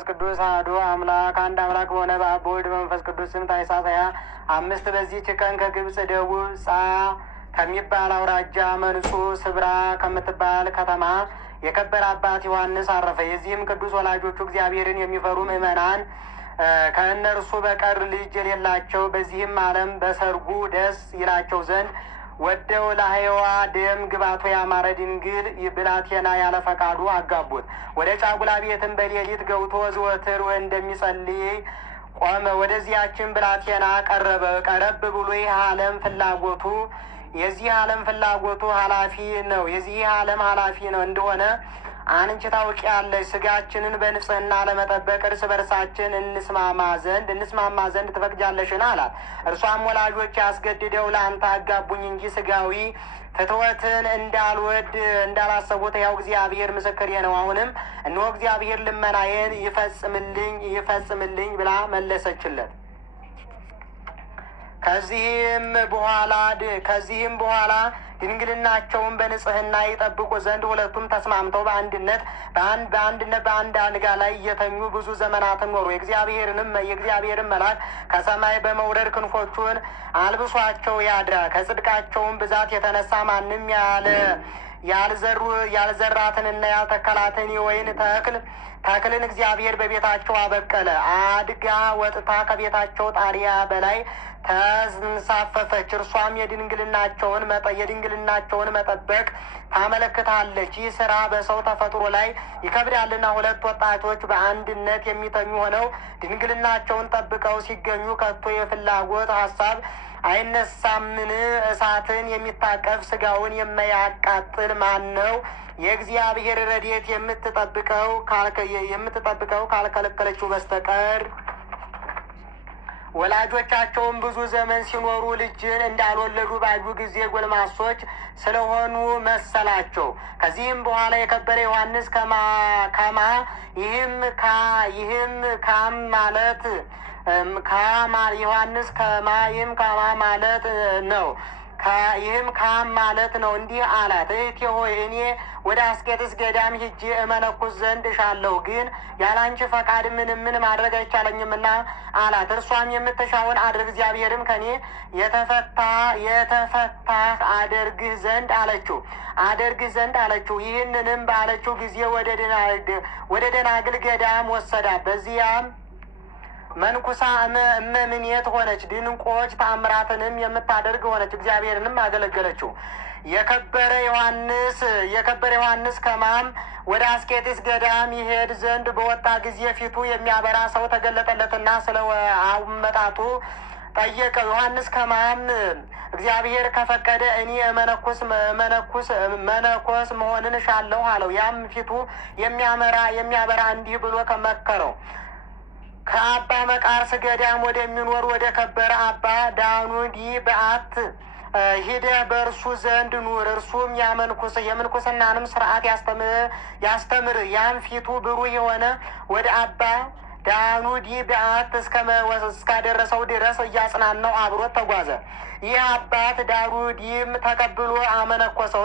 መንፈስ ቅዱስ አሐዱ አምላክ አንድ አምላክ በሆነ በአብ በወልድ በመንፈስ ቅዱስ ስም ታኅሳስ 25 በዚህች ቀን ከግብጽ ደቡብ ጻ ከሚባል አውራጃ መንጹ ስብራ ከምትባል ከተማ የከበረ አባት ዮሐንስ አረፈ። የዚህም ቅዱስ ወላጆቹ እግዚአብሔርን የሚፈሩ ምእመናን ከእነርሱ በቀር ልጅ የሌላቸው በዚህም ዓለም በሰርጉ ደስ ይላቸው ዘንድ ወደው ለሕይዋ ደም ግባቶ ያማረ ድንግል ብላቴና ያለ ፈቃዱ አጋቡት። ወደ ጫጉላ ቤትም በሌሊት ገብቶ ዘወትር እንደሚጸልይ ቆመ። ወደዚያችን ብላቴና ቀረብ ብሎ የዚህ ዓለም ፍላጎቱ ኃላፊ ነው። የዚህ ዓለም ኃላፊ ነው እንደሆነ አንቺ ታውቂያለሽ። ስጋችንን በንጽህና ለመጠበቅ እርስ በርሳችን እንስማማ ዘንድ ትፈቅጃለሽን? አላት። እርሷም ወላጆች ያስገድደው ለአንተ አጋቡኝ እንጂ ስጋዊ ፍትወትን እንዳላሰቡት ያው እግዚአብሔር ምስክሬ ነው። አሁንም እነሆ እግዚአብሔር ልመናዬን ይፈጽምልኝ ብላ መለሰችለት። ከዚህም በኋላ ድንግልናቸውን በንጽህና ይጠብቁ ዘንድ ሁለቱም ተስማምተው በአንድ አልጋ ላይ እየተኙ ብዙ ዘመናትን ኖሩ። የእግዚአብሔርን መልአክ ከሰማይ በመውረድ ክንፎቹን አልብሷቸው ያድራል። ከጽድቃቸውን ብዛት የተነሳ ማንም ያልዘራትንና ያልተከላትን የወይን ተክልን እግዚአብሔር በቤታቸው አበቀለ። አድጋ ወጥታ ከቤታቸው ጣሪያ በላይ ተንሳፈፈች። እርሷም የድንግልናቸውን መጠበቅ ታመለክታለች። ይህ ስራ በሰው ተፈጥሮ ላይ ይከብዳልና ሁለት ወጣቶች በአንድነት የሚተኙ ሆነው ድንግልናቸውን ጠብቀው ሲገኙ ከቶ የፍላጎት ሀሳብ አይነሳምን? እሳትን የሚታቀፍ ስጋውን የማያቃጥል ማን ነው? የእግዚአብሔር ረድኤት የምትጠብቀው ካልከለከለችው በስተቀር። ወላጆቻቸውን ብዙ ዘመን ሲኖሩ ልጅን እንዳልወለዱ ባዩ ጊዜ ጎልማሶች ስለሆኑ መሰላቸው። ከዚህም በኋላ የከበረ ዮሐንስ ማለት ነው። እንዲህ አላት። እህቴ ሆይ እኔ ወደ አስቄጥስ ገዳም ሂጄ እመነኩስ ዘንድ እሻለሁ፣ ግን ያላንቺ ፈቃድ ምን ማድረግ አይቻለኝምና አላት። እርሷም የምትሻውን አድርግ፣ እግዚአብሔርም ከኔ የተፈታህ አደርግህ ዘንድ አለችው። ይህንንም ባለችው ጊዜ ወደ ደናግል ገዳም ወሰዳት። በዚያም መንኩሳ እመምኔት ሆነች። ድንቆች ተአምራትንም የምታደርግ ሆነች። እግዚአብሔርንም አገለገለችው። የከበረ ዮሐንስ ከማም ወደ አስቄጥስ ገዳም ይሄድ ዘንድ በወጣ ጊዜ ፊቱ የሚያበራ ሰው ተገለጠለትና ስለ አመጣጡ ጠየቀው። ዮሐንስ ከማም እግዚአብሔር ከፈቀደ እኔ መነኮስ መሆንን እሻለሁ አለው። ያም ፊቱ የሚያበራ እንዲህ ብሎ ከመከረው። ከአባ መቃርስ ገዳም ወደሚኖር ወደ ከበረ አባ ዳኑዲ በዓት ሂደህ በእርሱ ዘንድ ኑር። እርሱም የምንኩስናንም ስርዓት ያስተምር። ያም ፊቱ ብሩህ የሆነ ወደ አባ ዳኑዲ በዓት እስካደረሰው ድረስ እያጽናናው አብሮት ተጓዘ። ይህ አባት ዳኑዲም ተቀብሎ አመነኮሰው።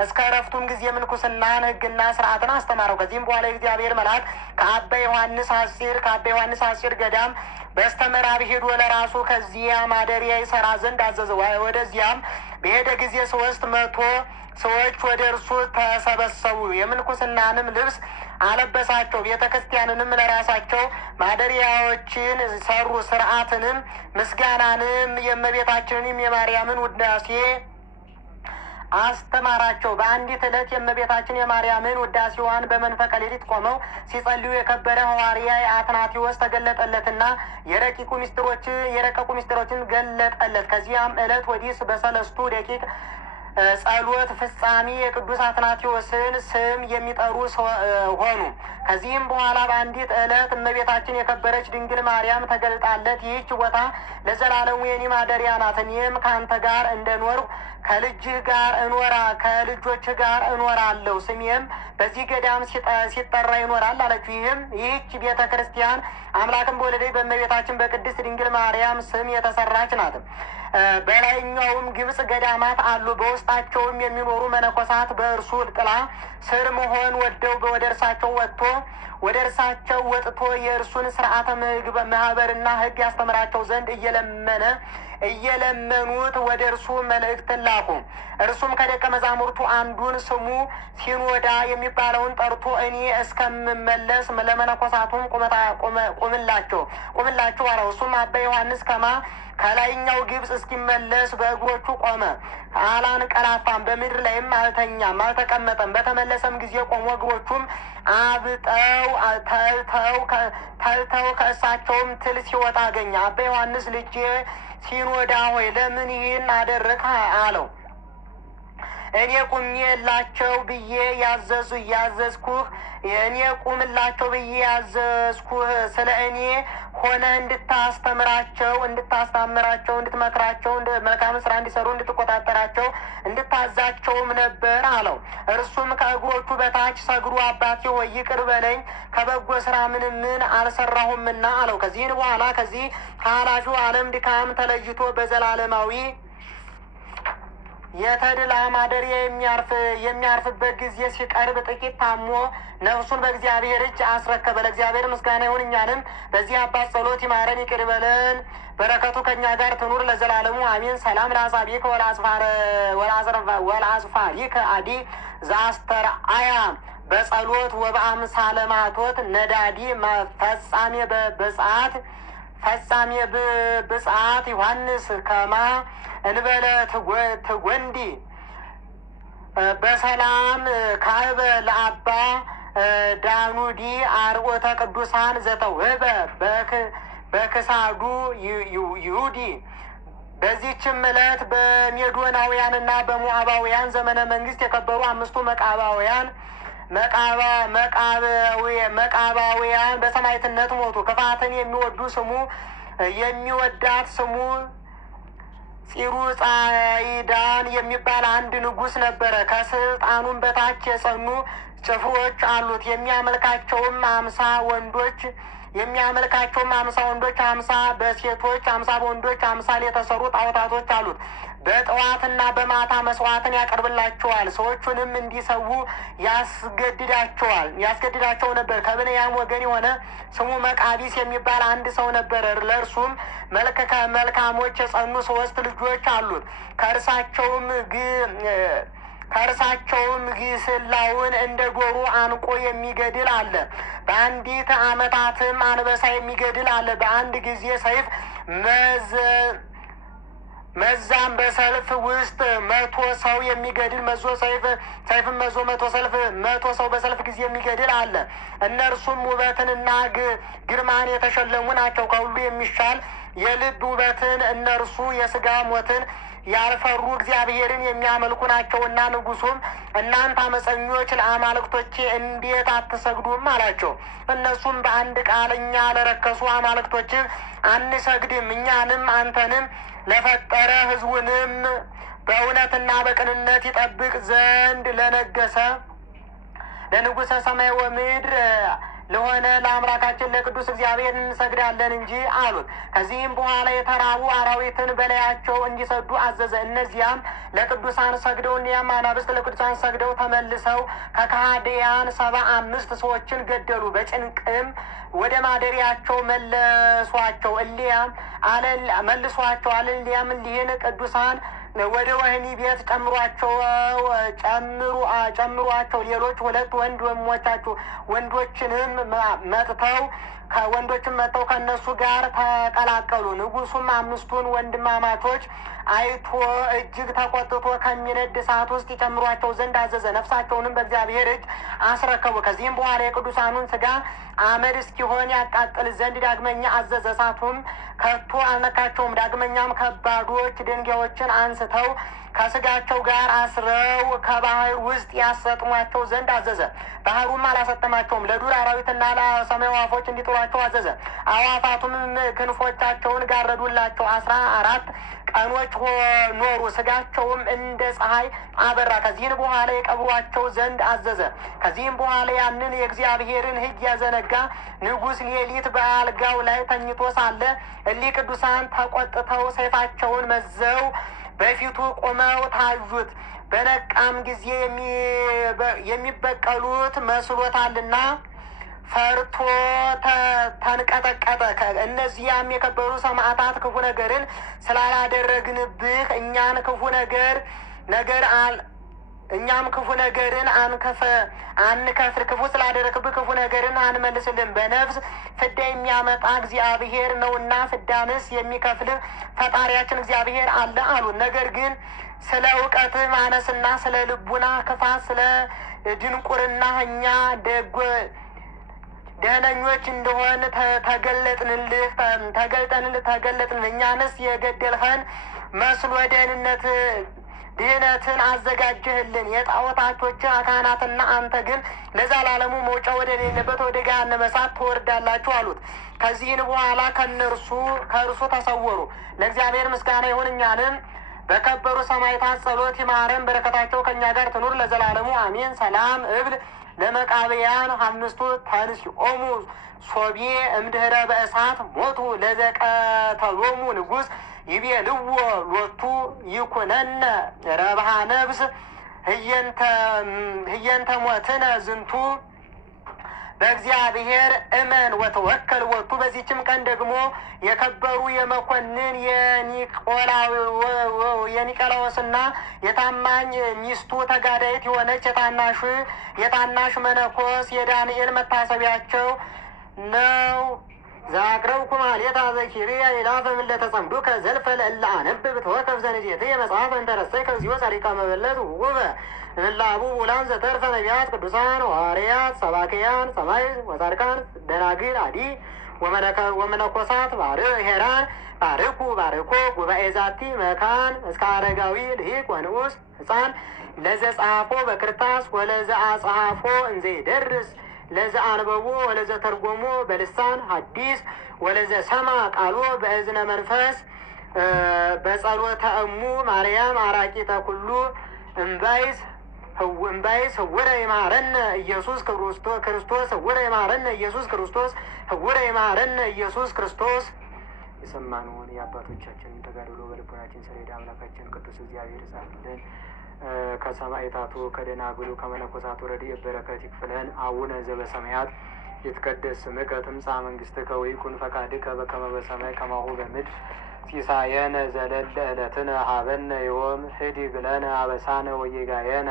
እስከ እረፍቱም ጊዜ ምንኩስናን ሕግና ስርዓትን አስተማረው። ከዚህም በኋላ የእግዚአብሔር መልአክ ከአባ ዮሐንስ ሐጺር ገዳም በስተምዕራብ ሄዶ ለራሱ ከዚያ ማደሪያ ይሰራ ዘንድ አዘዘው። ወደዚያም በሄደ ጊዜ 300 ሰዎች ወደ እርሱ ተሰበሰቡ። የምንኩስናንም ልብስ አለበሳቸው። ቤተ ክርስቲያንንም ለራሳቸው ማደሪያዎችን ሰሩ። ስርዓትንም ምስጋናንም የእመቤታችንንም የማርያምን ውዳሴ አስተማራቸው። በአንዲት ዕለት የእመቤታችን የማርያምን ውዳሴዋን በመንፈቀ ሌሊት ቆመው ሲጸልዩ የከበረ ሐዋርያ አትናቴዎስ ተገለጠለትና የረቀቁ ምስጢሮችን ገለጠለት። ከዚያም ዕለት ወዲህ በሰለስቱ ደቂቅ ጸሎት ፍጻሜ የቅዱስ አትናቴዎስን ስም የሚጠሩ ሆኑ። ከዚህም በኋላ በአንዲት ዕለት እመቤታችን የከበረች ድንግል ማርያም ተገልጣለት ይህች ቦታ ለዘላለሙ የኔ ማደሪያ ናት፣ እኔም ከአንተ ጋር እንደኖርሁ ከልጆችህ ጋር እኖራለሁ፣ ስሜም በዚህ ገዳም ሲጠራ ይኖራል አለችው። ይህች ቤተ ክርስቲያን አምላክን በወለደች በእመቤታችን በቅድስት ድንግል ማርያም ስም የተሰራች ናት። በላይኛውም ግብጽ ገዳማት አሉ። በውስጣቸውም የሚኖሩ መነኮሳት በእርሱ ጥላ ስር መሆን ወደው ወደ እርሳቸው ወደ እርሳቸው ወጥቶ የእርሱን ሥርዓተ ማኅበርና ሕግ ያስተምራቸው ዘንድ እየለመኑት ወደ እርሱ መልእክትን ላኩ። እርሱም ከደቀ መዛሙርቱ አንዱን ስሙ ሲኖዳ የሚባለውን ጠርቶ እኔ እስከምመለስ ለመነኮሳቱም ቁምላቸው አለው። እሱም አባ ዮሐንስ ከላይኛው ግብፅ እስኪመለስ በእግሮቹ ቆመ። አላንቀላፋም፣ በምድር ላይም አልተኛም አልተቀመጠም። በተመለሰም ጊዜ ቆሞ እግሮቹም አብጠው ተልተው ከእሳቸውም ትል ሲወጣ አገኘ። አባ ዮሐንስ ልጄ ሲኖዳ ሆይ ለምን ይህን አደረግህ አለው። እኔ ቁምላቸው ብዬ ያዘዝኩህ ስለ እኔ ሆነ እንድታስተምራቸው፣ እንድትመክራቸው፣ መልካም ስራ እንዲሰሩ እንድትቆጣጠራቸው፣ እንድታዛቸውም ነበር አለው። እርሱም ከእግሮቹ በታች ሰግዶ አባቴ ሆይ ይቅር በለኝ ከበጎ ስራ ምን አልሰራሁምና አለው። ከዚህን በኋላ ከዚህ ከኃላፊው ዓለም ድካም ተለይቶ በዘላለማዊ የተድላ ማደሪያ የሚያርፍበት ጊዜ ሲቀርብ ጥቂት ታሞ ነፍሱን በእግዚአብሔር እጅ አስረከበ። ለእግዚአብሔር ምስጋና ይሁን፣ እኛንም በዚህ አባት ጸሎት ይማረን ይቅር ይበለን፣ በረከቱ ከእኛ ጋር ትኑር ለዘላለሙ አሜን። ሰላም ለአጻብዒከ ወለአጽፋሪከ አዲ ዘአስተርአያ በጸሎት ወበአምሳለ ማቶት ነዳዲ ፈጻሜ ብጽዓት ዮሐንስ ከማ እንበለ ትጐንዲ በሰላም ካህበ ለአባ ዳኑዲ አርቆተ ቅዱሳን ዘተውህበ በክሳዱ ይሁዲ። በዚህችም ዕለት በሜዶናውያንና በሞዓባውያን ዘመነ መንግስት የከበሩ አምስቱ መቃባውያን በሰማዕትነት ሞቱ። ክፋትን የሚወዳት ስሙ ፂሩጻይዳን የሚባል አንድ ንጉሥ ነበረ። ከስልጣኑም በታች የጸኑ ጭፍሮች አሉት። የሚያመልካቸውም 50 ወንዶች 50 በሴቶች 50 በወንዶች 50 የተሰሩ ጣዖታቶች አሉት። በጠዋትና በማታ መስዋዕትን ያቀርብላቸዋል። ሰዎቹንም እንዲሰዉ ያስገድዳቸው ነበር። ከብንያም ወገን የሆነ ስሙ መቃቢስ የሚባል አንድ ሰው ነበረ። ለእርሱም መልካሞች የጸኑ 3 ልጆች አሉት። ከእርሳቸውም ግስላውን እንደ ዶሮ አንቆ የሚገድል አለ። በአንዲት ዓመታትም አንበሳ የሚገድል አለ። በአንድ ጊዜ ሰይፍ መዛም በሰልፍ ውስጥ 100 ሰው የሚገድል ሰይፍም መዞ 100 ሰው በሰልፍ ጊዜ የሚገድል አለ። እነርሱም ውበትንና ግርማን የተሸለሙ ናቸው። ከሁሉ የሚሻል የልብ ውበትን እነርሱ የሥጋ ሞትን ያልፈሩ እግዚአብሔርን የሚያመልኩ ናቸውና ንጉሡም እናንተ አመፀኞች ለአማልክቶቼ እንዴት አትሰግዱም አላቸው። እነሱም በአንድ ቃል እኛ ለረከሱ አማልክቶችህ አንሰግድም፣ እኛንም አንተንም ለፈጠረ ሕዝቡንም በእውነትና በቅንነት ይጠብቅ ዘንድ ለነገሰ ለንጉሠ ሰማይ ወምድር ለሆነ ለአምላካችን ለቅዱስ እግዚአብሔር እንሰግዳለን እንጂ አሉት። ከዚህም በኋላ የተራቡ አራዊትን በላያቸው እንዲሰዱ አዘዘ። እነዚያም ለቅዱሳን ሰግደው እኒያም አናብስት ለቅዱሳን ሰግደው ተመልሰው ከካህዲያን 75 ሰዎችን ገደሉ። በጭንቅም ወደ ማደሪያቸው መለሷቸው። እሊያም እሊህን ቅዱሳን ወደ ወህኒ ቤት ጨምሯቸው። ሌሎች 2 ወንዶችንም መጥተው ከእነሱ ጋር ተቀላቀሉ። ንጉሡም 5ቱን ወንድማማቾች አይቶ እጅግ ተቆጥቶ ከሚነድ እሳት ውስጥ ይጨምሯቸው ዘንድ አዘዘ። ነፍሳቸውንም በእግዚአብሔር እጅ አስረከቡ። ከዚህም በኋላ የቅዱሳኑን ሥጋ አመድ እስኪሆን ያቃጥል ዘንድ ዳግመኛ አዘዘ። እሳቱም ከቶ አልነካቸውም። ዳግመኛም ከባዶች ድንጋዮችን አንስተው ከሥጋቸው ጋር አስረው ከባህር ውስጥ ያሰጥሟቸው ዘንድ አዘዘ። ባህሩም አላሰጠማቸውም። ለዱር አራዊትና ለሰማይ ወፎች እንዲጥሏቸው አዘዘ። አዕዋፋቱም ክንፎቻቸውን ጋረዱላቸው። 14 ቀኖች ኖሩ። ሥጋቸውም እንደ ፀሐይ አበራ። ከዚህም በኋላ የቀብሯቸው ዘንድ አዘዘ። ከዚህም በኋላ ያንን የእግዚአብሔርን ሕግ ያዘነጋ ንጉሥ ሌሊት በአልጋው ላይ ተኝቶ ሳለ እሊህ ቅዱሳን ተቆጥተው ሰይፋቸውን መዘው በፊቱ ቆመው ታዩት። በነቃም ጊዜ የሚበቀሉት መስሎታልና ፈርቶ ተንቀጠቀጠ። እነዚያም የከበሩ ሰማዕታት ክፉ ነገርን ስላላደረግንብህ እኛም ክፉ ነገርን አንከፍል፣ ክፉ ስላደረግብህ ክፉ ነገርን አንመልስልን። በነፍስ ፍዳ የሚያመጣ እግዚአብሔር ነውና ፍዳንስ የሚከፍልህ ፈጣሪያችን እግዚአብሔር አለ አሉን። ነገር ግን ስለ እውቀትህ ማነስና ስለ ልቡና ክፋት፣ ስለ ድንቁርና እኛ ደህነኞች እንደሆን ተገለጥንልህ። እኛንስ የገደልኸን መስሎ ድህነትን አዘጋጀህልን። የጣዖታቶችን ካህናትና አንተ ግን ለዘላለሙ መውጫ ወደ ሌለበት ወደ ገሃነመ እሳት ትወርዳላችሁ አሉት። ከዚህን በኋላ ከእርሱ ተሰወሩ። ለእግዚአብሔር ምስጋና ይሁን፣ እኛንም በከበሩ ሰማዕታት ጸሎት ይማረን፣ በረከታቸው ከእኛ ጋር ትኑር ለዘላለሙ አሜን። ሰላም እብል ለመቃብያን አምስቱ ተንሥኦሙ ሶቤ እምድኅረ በእሳት ሞቱ ለዘቀተሎሙ ንጉሥ ይቤልዎ ሎቱ ይኩነነ ረብሃ ነብስ ህየንተ ሞትነ ዝንቱ በእግዚአብሔር እመን ወተወከል ወቱ። በዚህችም ቀን ደግሞ የከበሩ የመኮንን የኒቆላዎስና የታማኝ ሚስቱ ተጋዳይት የሆነች የታናሽ መነኮስ የዳንኤል መታሰቢያቸው ነው። ዛቅረብኩ ማሕሌተ ዘኪርየ ኢላፈ እምእለ ተጸምዱከ ዘልፈ ለእለ አነብብ ተወከፍ ዘንዴትየ መጽሐፈ እንተ ረሰይከ እግዚኦ ጸሪቀ መበለት ውእቱበ እምእላቡ ውላን ዘተርፈ ነቢያት ቅዱሳን ሐዋርያት ሰባክያን ሰማዕት ወጻድቃን ደናግል አዲ ወመነኮሳት ሄራን ባርኮ ጉባኤ ዛቲ መካን እስከ አረጋዊ ልሂቅ ወንዑስ ሕፃን ለዘጸሐፎ በክርታስ ወለዘአጸሐፎ እንዘ ይደርስ ለዘአንበቦ ወለዘተርጎሞ በልሳን ሐዲስ ወለዘሰማ ቃሎ በእዝነ መንፈስ በጸሎተ እሙ ማርያም አራቂተ ኩሉ እምባይስ ህውረ ይማረነ ኢየሱስ ክርስቶስ ህውረ ይማረነ ኢየሱስ ክርስቶስ ህውረ ይማረነ ኢየሱስ ክርስቶስ። የሰማነውን የአባቶቻችንን ተጋድሎ በልቦናችን ሰሌዳ አምላካችን ቅዱስ እግዚአብሔር ይጻፍልን። ከሰማዕታቱ ከደናግሉ ከመነኮሳቱ ረድኤት በረከት ይክፈለን። አቡነ ዘበሰማያት ይትቀደስ ስምከ ትምጻእ መንግሥትከ ወይኩን ፈቃድከ በከመ በሰማይ ከማሁ በምድር ሲሳየነ ዘለለ ዕለትነ ሀበነ ዮም ህድግ ለነ አበሳነ ወጌጋየነ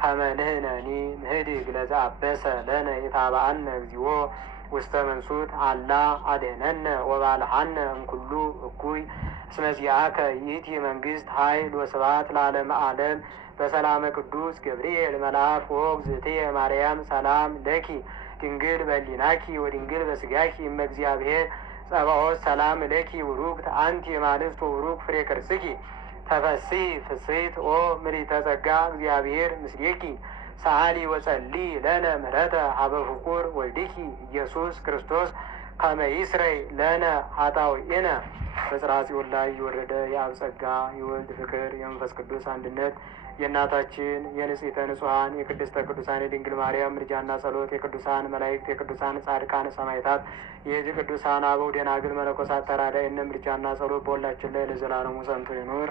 ከመ ንሕነኒ ንህድግ ለዘአበሰ ለነ ኢታብአነ እግዚኦ ውስተ መንሱት አላ አድኅነነ ወባልሐነ እምኩሉ እኩይ እስመ ዚአከ ይእቲ መንግሥት ኃይል ወስብሐት ለዓለመ ዓለም። በሰላመ ቅዱስ ገብርኤል መልአክ ወእግዝእትየ ማርያም ሰላም ለኪ ድንግል በሊናኪ ወድንግል በስጋኪ እመ እግዚአብሔር ጸባኦት ሰላም ለኪ ውሩክት አንቲ እማንስት ወውሩክ ፍሬ ከርስኪ ተፈሥሒ ፍሥሕት ኦ ምልዕተ ጸጋ እግዚአብሔር ምስሌኪ ሰአሊ ወጸሊ ለነ ምሕረተ ሀበ ፍቁር ወልድኪ ኢየሱስ ክርስቶስ ከመ ይስረይ ለነ ኃጣውኢነ። በጽርሐ ጽዮን ላይ የወረደ የአብ ጸጋ የወልድ ፍቅር የመንፈስ ቅዱስ አንድነት የእናታችን የንጽሕተ ንጹሐን የቅድስተ ቅዱሳን የድንግል ማርያም ምልጃና ጸሎት የቅዱሳን መላእክት የቅዱሳን ጻድቃን ሰማዕታት የዚህ ቅዱሳን አበው ደናግል መነኮሳት ተራዳኢነት ምልጃና ጸሎት በሁላችን ላይ ለዘላለሙ ጸንቶ ይኑር።